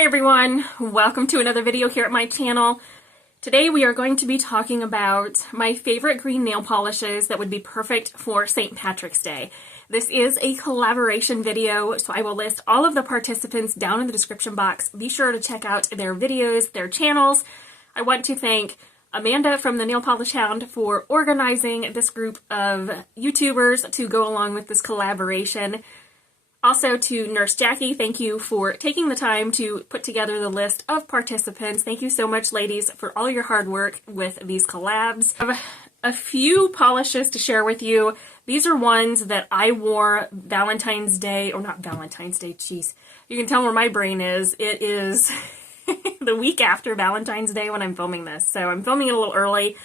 Hi everyone, welcome to another video here at my channel. Today we are going to be talking about my favorite green nail polishes that would be perfect for St. Patrick's Day. This is a collaboration video, so I will list all of the participants down in the description box. Be sure to check out their videos, their channels. I want to thank Amanda from the Nail Polish Hound for organizing this group of YouTubers to go along with this collaboration. Also to Nurse Jackie, thank you for taking the time to put together the list of participants. Thank you so much, ladies, for all your hard work with these collabs. I have a few polishes to share with you. These are ones that I wore Valentine's Day, or not Valentine's Day, jeez. You can tell where my brain is. It is the week after Valentine's Day when I'm filming this, so I'm filming it a little early.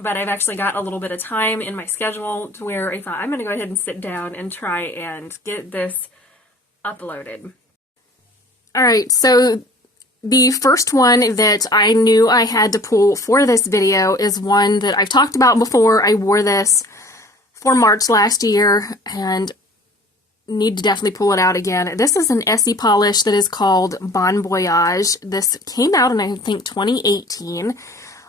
But I've actually got a little bit of time in my schedule to where I thought I'm going to go ahead and sit down and try and get this uploaded. Alright, so the first one that I knew I had to pull for this video is one that I've talked about before. I wore this for March last year and need to definitely pull it out again. This is an Essie polish that is called Bon Voyage. This came out in, I think, 2018.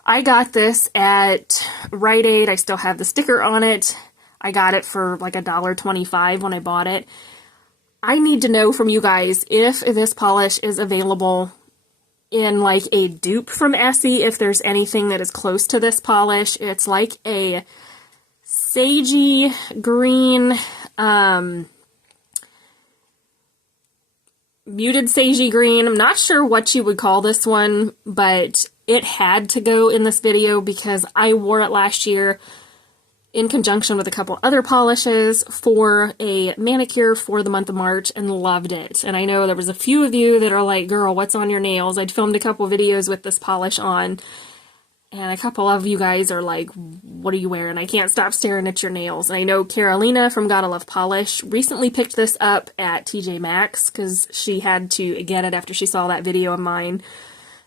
I got this at Rite Aid. I still have the sticker on it. I got it for like $1.25 when I bought it. I need to know from you guys if this polish is available in like a dupe from Essie, if there's anything that is close to this polish. It's like a sagey green, muted sagey green. I'm not sure what you would call this one, but it had to go in this video because I wore it last year in conjunction with a couple other polishes for a manicure for the month of March and loved it. And I know there was a few of you that are like, girl, what's on your nails? I'd filmed a couple videos with this polish on, and a couple of you guys are like, what are you wearing? I can't stop staring at your nails. And I know Carolina from Gotaluvpolish recently picked this up at TJ Maxx because she had to get it after she saw that video of mine.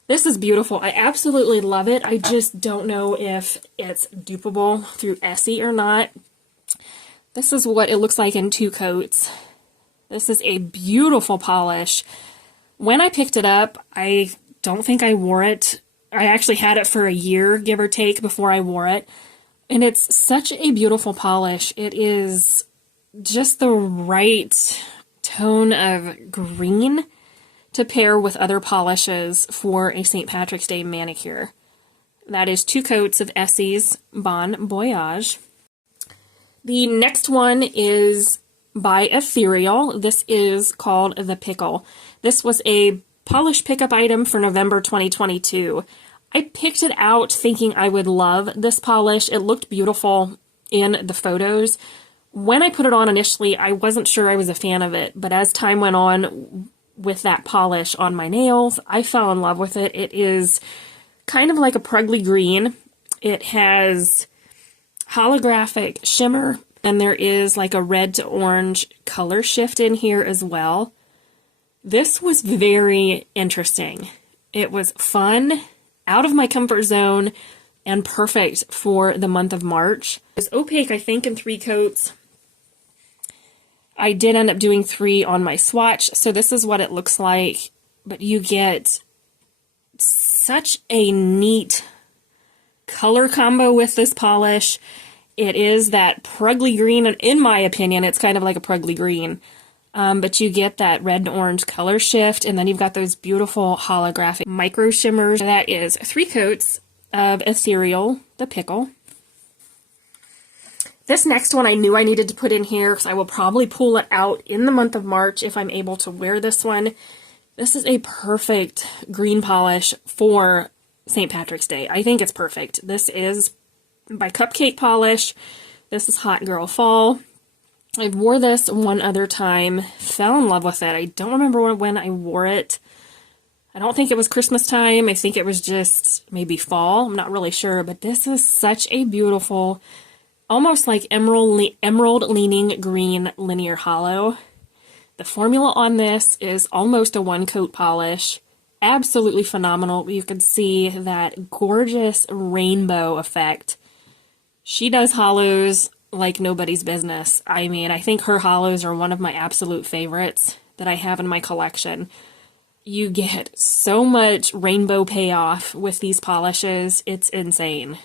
This is beautiful. I absolutely love it. I just don't know if it's dupeable through Essie or not. This is what it looks like in 2 coats. This is a beautiful polish. When I picked it up, I don't think I wore it. I actually had it for a year, give or take, before I wore it. And it's such a beautiful polish. It is just the right tone of green to pair with other polishes for a St. Patrick's Day manicure. That is 2 coats of Essie's Bon Voyage. The next one is by Ethereal. This is called The Pickle. This was a polish pickup item for November 2022. I picked it out thinking I would love this polish. It looked beautiful in the photos. When I put it on initially, I wasn't sure I was a fan of it, but as time went on with that polish on my nails, I fell in love with it. It is kind of like a prugly green. It has holographic shimmer, and there is like a red to orange color shift in here as well. This was very interesting. It was fun, out of my comfort zone, and perfect for the month of March. It's opaque, I think, in 3 coats. I did end up doing 3 on my swatch, so this is what it looks like, but you get such a neat color combo with this polish. It is that prugly green, and in my opinion, it's kind of like a prugly green, but you get that red and orange color shift, and then you've got those beautiful holographic micro shimmers. That is 3 coats of Ethereal, The Pickle. This next one I knew I needed to put in here because I will probably pull it out in the month of March if I'm able to wear this one. This is a perfect green polish for St. Patrick's Day. I think it's perfect. This is by Cupcake Polish. This is Hot Girl Fall. I wore this one other time, fell in love with it. I don't remember when I wore it. I don't think it was Christmas time. I think it was just maybe fall. I'm not really sure, but this is such a beautiful, almost like emerald leaning green linear hollow. The formula on this is almost a 1-coat polish. Absolutely phenomenal. You can see that gorgeous rainbow effect. She does hollows like nobody's business. I mean, I think her hollows are one of my absolute favorites that I have in my collection. You get so much rainbow payoff with these polishes. It's insane.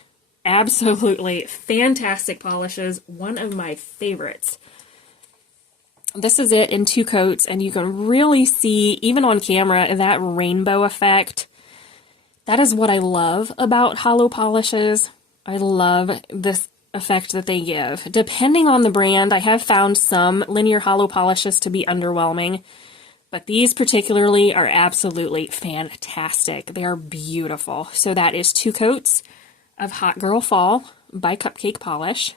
Absolutely fantastic polishes. One of my favorites. This is it in 2 coats, and you can really see, even on camera, that rainbow effect. That is what I love about hollow polishes. I love this effect that they give. Depending on the brand, I have found some linear hollow polishes to be underwhelming, but these particularly are absolutely fantastic. They are beautiful. So that is 2 coats of Hot Girl Fall by Cupcake Polish.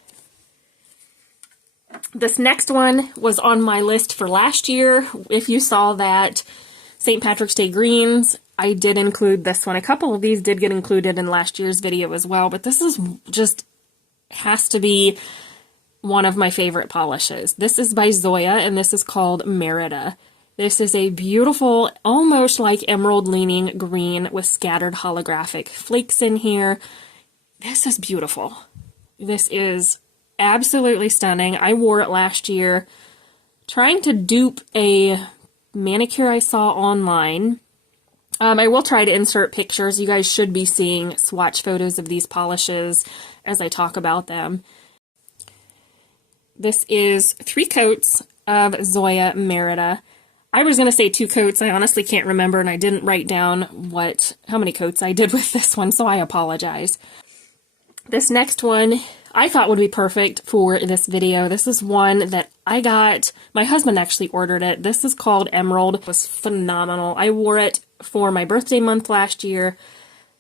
This next one was on my list for last year. If you saw that St. Patrick's Day greens, I did include this one. A couple of these did get included in last year's video as well, but this is just has to be one of my favorite polishes. This is by Zoya, and this is called Merida. This is a beautiful, almost like emerald leaning green with scattered holographic flakes in here. This is beautiful. This is absolutely stunning. I wore it last year trying to dupe a manicure I saw online. I will try to insert pictures. You guys should be seeing swatch photos of these polishes as I talk about them. This is 3 coats of Zoya Merida. I was going to say 2 coats. I honestly can't remember, and I didn't write down how many coats I did with this one, so I apologize. This next one I thought would be perfect for this video. This is one that I got. My husband actually ordered it. This is called Emerald. It was phenomenal. I wore it for my birthday month last year.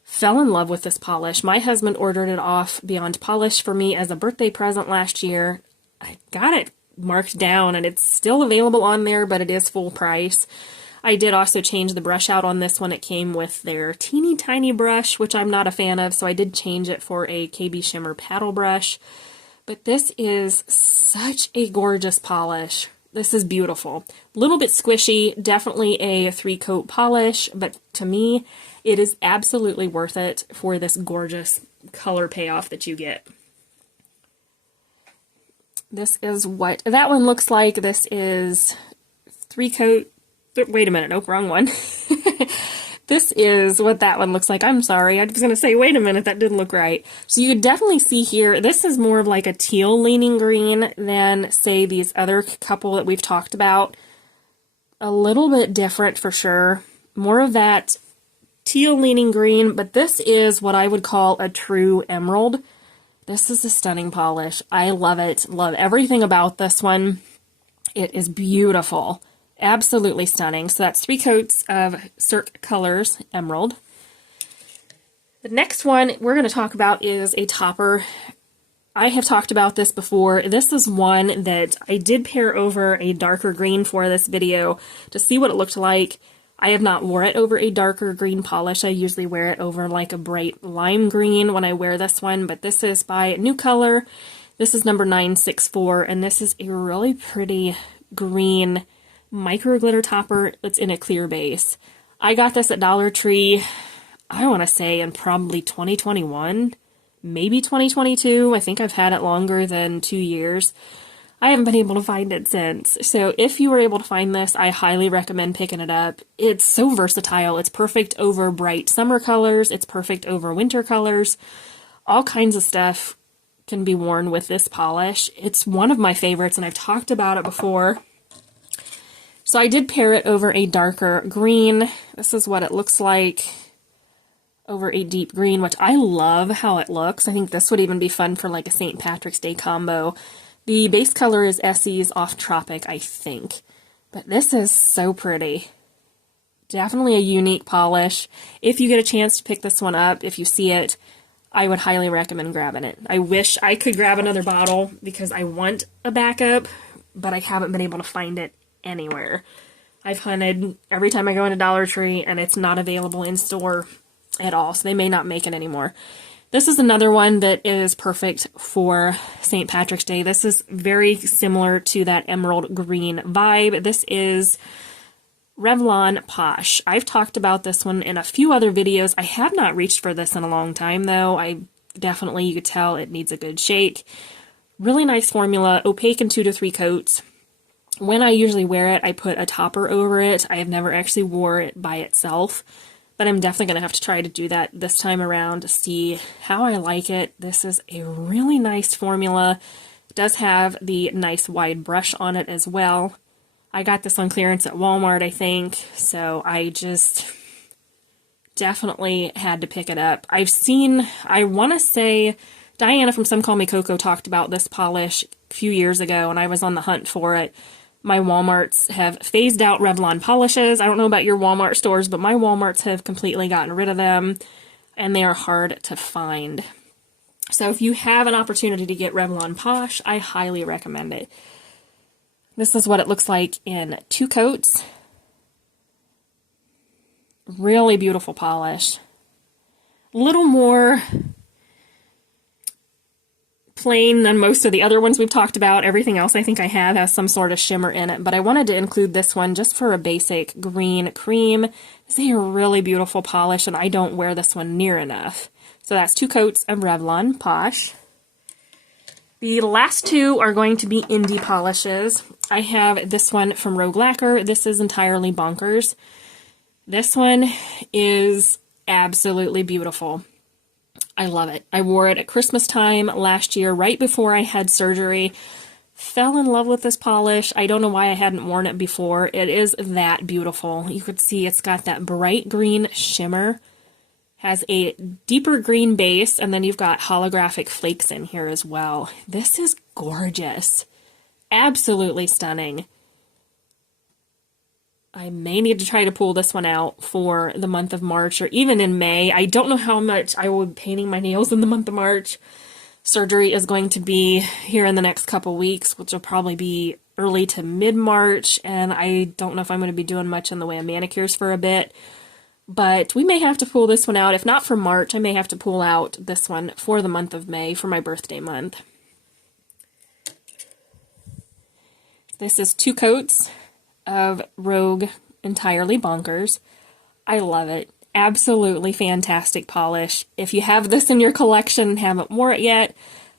Fell in love with this polish. My husband ordered it off Beyond Polish for me as a birthday present last year. I got it marked down, and it's still available on there, but it is full price. I did also change the brush out on this one. It came with their teeny tiny brush, which I'm not a fan of, so I did change it for a KB Shimmer paddle brush. But this is such a gorgeous polish. This is beautiful. A little bit squishy, definitely a 3-coat polish, but to me, it is absolutely worth it for this gorgeous color payoff that you get. This is what that one looks like. This is 3-coat. Wait a minute, nope, wrong one. This is what that one looks like. I'm sorry, I was going to say, wait a minute, that didn't look right. So you could definitely see here, this is more of like a teal leaning green than, say, these other couple that we've talked about. A little bit different for sure. More of that teal leaning green, but this is what I would call a true emerald. This is a stunning polish. I love it. Love everything about this one. It is beautiful. Absolutely stunning. So that's 3 coats of Cirque Colors Emerald. The next one we're going to talk about is a topper. I have talked about this before. This is one that I did pair over a darker green for this video to see what it looked like. I have not wore it over a darker green polish. I usually wear it over like a bright lime green when I wear this one, but this is by New Color. This is number 964, and this is a really pretty green micro glitter topper that's in a clear base. I got this at Dollar Tree, I want to say in probably 2021, maybe 2022. I think I've had it longer than 2 years. I haven't been able to find it since. So if you were able to find this, I highly recommend picking it up. It's so versatile. It's perfect over bright summer colors. It's perfect over winter colors. All kinds of stuff can be worn with this polish. It's one of my favorites, and I've talked about it before. So I did pair it over a darker green. This is what it looks like over a deep green, which I love how it looks. I think this would even be fun for like a St. Patrick's Day combo. The base color is Essie's Off Tropic, I think. But this is so pretty. Definitely a unique polish. If you get a chance to pick this one up, if you see it, I would highly recommend grabbing it. I wish I could grab another bottle because I want a backup, but I haven't been able to find it anywhere. I've hunted every time I go into Dollar Tree, and it's not available in store at all, so they may not make it anymore. This is another one that is perfect for St. Patrick's Day. This is very similar to that emerald green vibe. This is Revlon Posh. I've talked about this one in a few other videos. I have not reached for this in a long time, though. You could tell it needs a good shake. Really nice formula, opaque in 2 to 3 coats. When I usually wear it, I put a topper over it. I have never actually wore it by itself, but I'm definitely going to have to try to do that this time around to see how I like it. This is a really nice formula. It does have the nice wide brush on it as well. I got this on clearance at Walmart, I think, so I just definitely had to pick it up. I want to say, Diana from Some Call Me Coco talked about this polish a few years ago, and I was on the hunt for it. My Walmarts have phased out Revlon polishes. I don't know about your Walmart stores, but my Walmarts have completely gotten rid of them, and they are hard to find. So if you have an opportunity to get Revlon Posh, I highly recommend it. This is what it looks like in 2 coats. Really beautiful polish. A little more plain than most of the other ones we've talked about. Everything else I think I have has some sort of shimmer in it, but I wanted to include this one just for a basic green cream. It's a really beautiful polish, and I don't wear this one near enough. So that's 2 coats of Revlon Posh. The last 2 are going to be indie polishes. I have this one from Rogue Lacquer. This is Entirely Bonkers. This one is absolutely beautiful. I love it. I wore it at Christmas time last year, right before I had surgery. Fell in love with this polish. I don't know why I hadn't worn it before. It is that beautiful. You could see it's got that bright green shimmer. Has a deeper green base, and then you've got holographic flakes in here as well. This is gorgeous. Absolutely stunning. I may need to try to pull this one out for the month of March, or even in May. I don't know how much I will be painting my nails in the month of March. Surgery is going to be here in the next couple weeks, which will probably be early to mid-March, and I don't know if I'm going to be doing much in the way of manicures for a bit. But we may have to pull this one out. If not for March, I may have to pull out this one for the month of May, for my birthday month. This is 2 coats of Rogue Entirely Bonkers. I love it. Absolutely fantastic polish. If you have this in your collection and haven't worn it yet,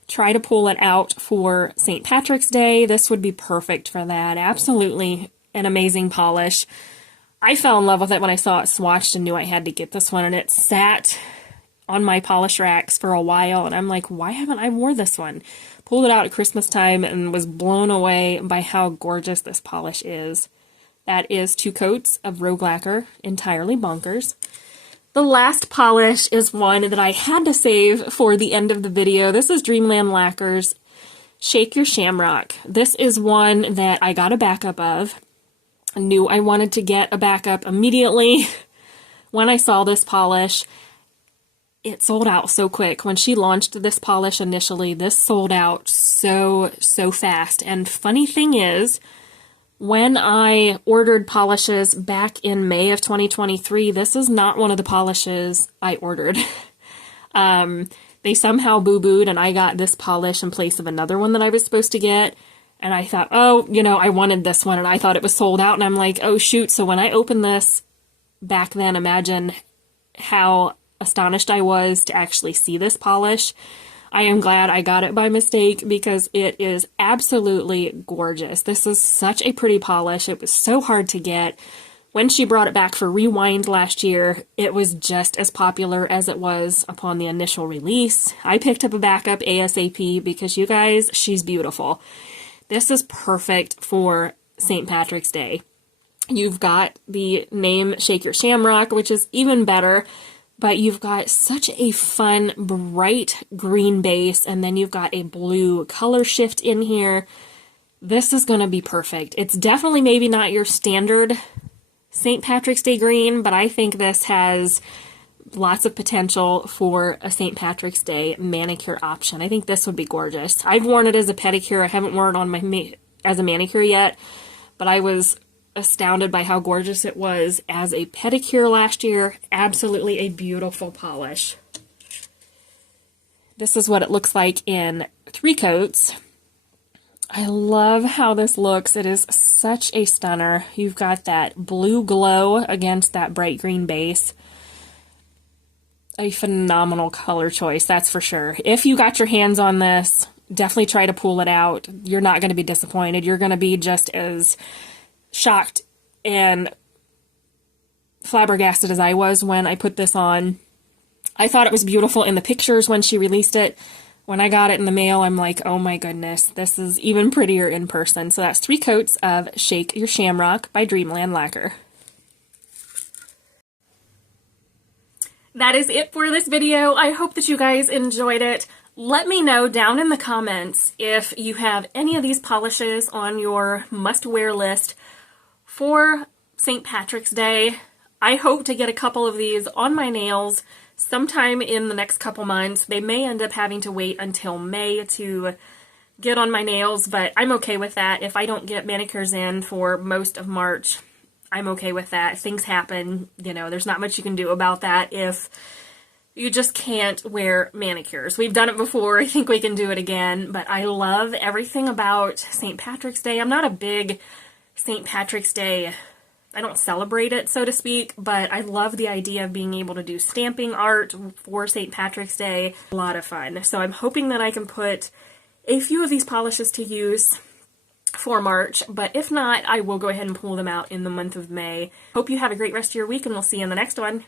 try to pull it out for St. Patrick's Day. This would be perfect for that. Absolutely an amazing polish. I fell in love with it when I saw it swatched and knew I had to get this one, and it sat on my polish racks for a while, and I'm like, why haven't I worn this one? Pulled it out at Christmas time and was blown away by how gorgeous this polish is. That is 2 coats of Rogue Lacquer Entirely Bonkers. The last polish is one that I had to save for the end of the video. This is Dreamland Lacquer's Shake Your Shamrock. This is one that I got a backup of. I knew I wanted to get a backup immediately when I saw this polish. It sold out so quick. When she launched this polish initially, this sold out so fast. And funny thing is, when I ordered polishes back in May of 2023, this is not one of the polishes I ordered. They somehow boo-booed, and I got this polish in place of another one that I was supposed to get. And I thought, oh, I wanted this one, and I thought it was sold out, and I'm like, oh shoot. So when I opened this back then, imagine how astonished I was to actually see this polish. I am glad I got it by mistake, because it is absolutely gorgeous. This is such a pretty polish. It was so hard to get. When she brought it back for Rewind last year, it was just as popular as it was upon the initial release. I picked up a backup ASAP because, you guys, she's beautiful. This is perfect for St. Patrick's Day. You've got the name Shake Your Shamrock, which is even better, but you've got such a fun, bright green base, and then you've got a blue color shift in here. This is going to be perfect. It's definitely maybe not your standard St. Patrick's Day green, but I think this has lots of potential for a St. Patrick's Day manicure option. I think this would be gorgeous. I've worn it as a pedicure. I haven't worn it on as a manicure yet, but I was astounded by how gorgeous it was as a pedicure last year. Absolutely a beautiful polish. This is what it looks like in 3 coats. I love how this looks. It is such a stunner. You've got that blue glow against that bright green base. A phenomenal color choice, that's for sure. If you got your hands on this, definitely try to pull it out. You're not going to be disappointed. You're going to be just as shocked and flabbergasted as I was when I put this on. I thought it was beautiful in the pictures when she released it. When I got it in the mail, I'm like, oh my goodness, this is even prettier in person. So that's 3 coats of Shake Your Shamrock by Dreamland Lacquer. That is it for this video. I hope that you guys enjoyed it. Let me know down in the comments if you have any of these polishes on your must-wear list for St. Patrick's Day. I hope to get a couple of these on my nails sometime in the next couple months. They may end up having to wait until May to get on my nails, but I'm okay with that. If I don't get manicures in for most of March, I'm okay with that. Things happen, you know, there's not much you can do about that if you just can't wear manicures. We've done it before, I think we can do it again, but I love everything about St. Patrick's Day. I'm not a big St. Patrick's Day, I don't celebrate it, so to speak, but I love the idea of being able to do stamping art for St. Patrick's Day. A lot of fun. So I'm hoping that I can put a few of these polishes to use for March, but if not, I will go ahead and pull them out in the month of May. Hope you have a great rest of your week, and we'll see you in the next one.